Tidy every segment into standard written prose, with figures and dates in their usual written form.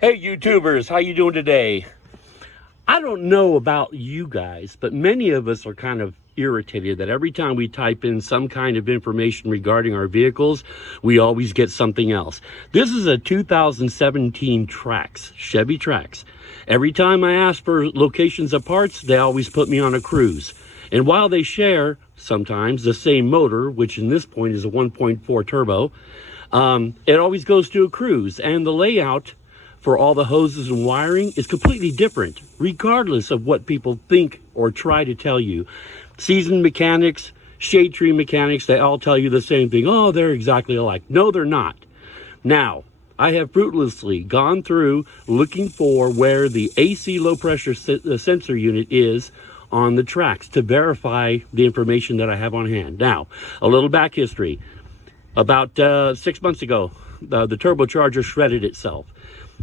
Hey YouTubers, how you doing today? I don't know about you guys, but many of us are kind of irritated that every time we type in some kind of information regarding our vehicles, we always get something else. This is a 2017 Trax, Chevy Trax. Every time I ask for locations of parts, they always put me on a cruise. And while they share sometimes the same motor, which in this point is a 1.4 turbo, it always goes to a cruise, and the layout for all the hoses and wiring is completely different, regardless of what people think or try to tell you. Seasoned mechanics, shade tree mechanics, they all tell you the same thing. Oh, they're exactly alike. No, they're not. Now, I have fruitlessly gone through looking for where the AC low pressure sensor unit is on the Trax to verify the information that I have on hand. Now, a little back history. About 6 months ago, the turbocharger shredded itself.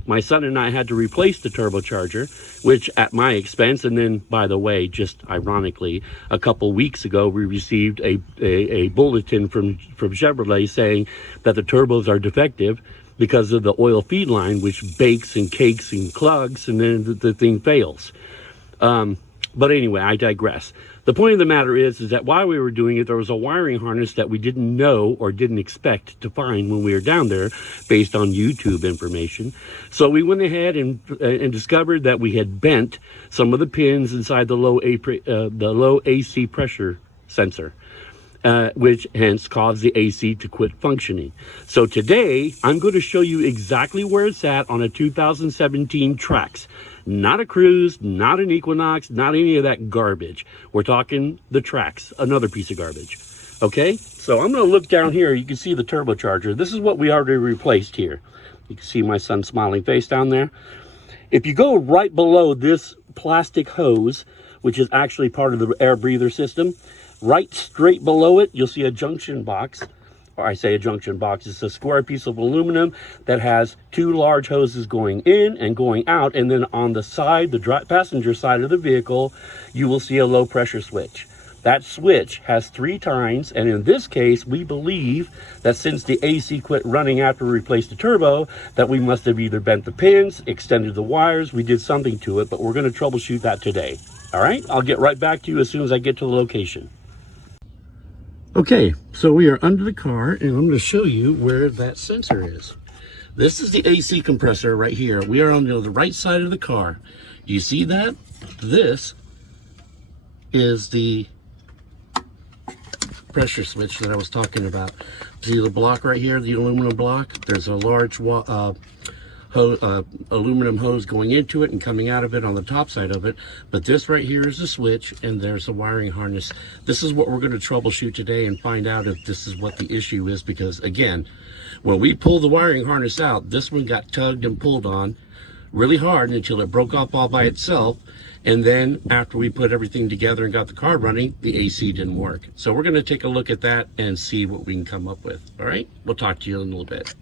My son and I had to replace the turbocharger, which at my expense, and then, by the way, just ironically, a couple weeks ago, we received a bulletin from Chevrolet saying that the turbos are defective because of the oil feed line, which bakes and cakes and clogs, and then the thing fails. But anyway, I digress. The point of the matter is that while we were doing it, there was a wiring harness that we didn't know or didn't expect to find when we were down there based on YouTube information. So we went ahead and discovered that we had bent some of the pins inside the low AC pressure sensor, which hence caused the AC to quit functioning. So today, I'm going to show you exactly where it's at on a 2017 Trax. Not a Cruise, not an Equinox, not any of that garbage. We're talking the Trax, another piece of garbage. Okay, so I'm going to look down here. You can see the turbocharger. This is what we already replaced here. You can see my son's smiling face down there. If you go right below this plastic hose, which is actually part of the air breather system, right straight below it, you'll see a junction box. Or I say a junction box, it's a square piece of aluminum that has two large hoses going in and going out, and then on the side, the passenger side of the vehicle, you will see a low pressure switch. That switch has 3 tines, and in this case, we believe that since the AC quit running after we replaced the turbo, that we must have either bent the pins, extended the wires, we did something to it, but we're going to troubleshoot that today. All right, I'll get right back to you as soon as I get to the location. Okay, so we are under the car, and I'm going to show you where that sensor is. This is the AC compressor right here. We are on the right side of the car. You see that? This is the pressure switch that I was talking about. See the block right here, the aluminum block? There's a large aluminum hose going into it and coming out of it on the top side of it, but this right here is the switch, and there's a wiring harness. This is what we're going to troubleshoot today and find out if this is what the issue is, because again, when we pulled the wiring harness out, this one got tugged and pulled on really hard until it broke off all by itself, and then after we put everything together and got the car running, the AC didn't work. So we're going to take a look at that and see what we can come up with. All right, we'll talk to you in a little bit.